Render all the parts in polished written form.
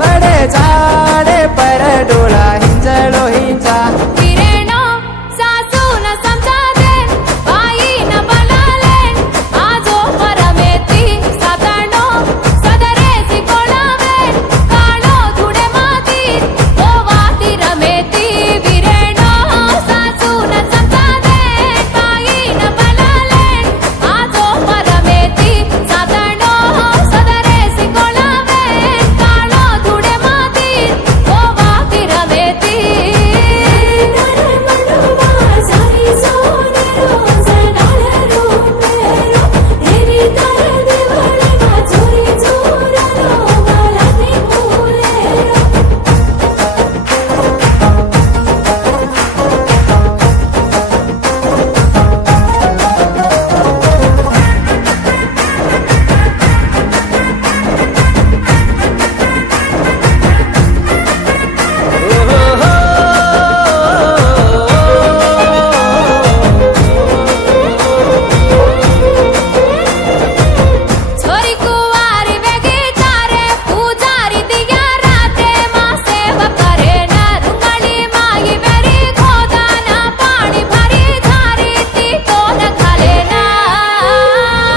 बड़े झाड़े पर डोला हिंजलो हिंचा किरेनो सासू न समजा दे बाई न बनाले आजो परमेती सातानो सदरे सिकोळावे काळो धुडे माती ओ वाती रमेती विरेनो सासू न समजा दे बाई न बनाले आजो परमेती सातानो सदरे सिकोळावे काळो धुडे माती ओ वाती रमेती छोरी कुवारी वेगी तारे पुजारी दिया राते मां सेवा करे न रुंगणी माई मेरी खोदाना पाणी भरी धारी ती तो न खाले ना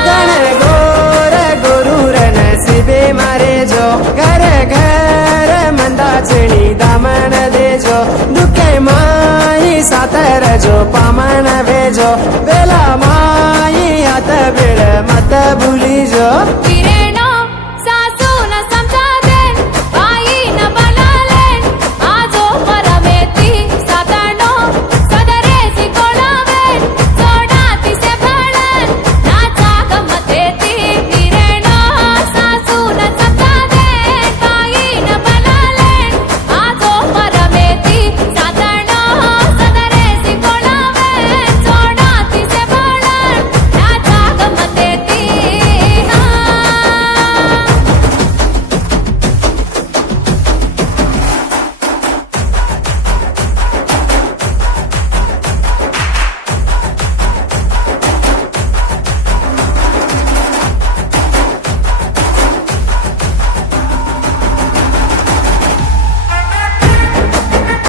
गण गोर गुरुर नसीबे मारे जो घर घर मंदा चणी दामन देजो दुखे माई सातर जो पामन भेजो बेला माई हाथ बेड़ मत भूली जो